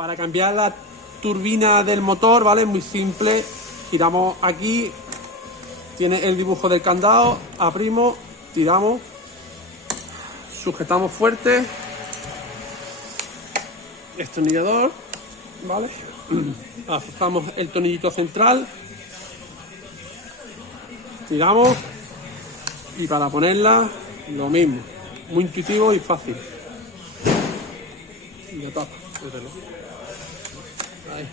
Para cambiar la turbina del motor, ¿vale? Es muy simple. Giramos aquí, tiene el dibujo del candado, abrimos, tiramos, sujetamos fuerte, destornillador, ¿vale? Ajustamos el tornillito central, tiramos y para ponerla lo mismo, muy intuitivo y fácil. Y lo tapa, ahí.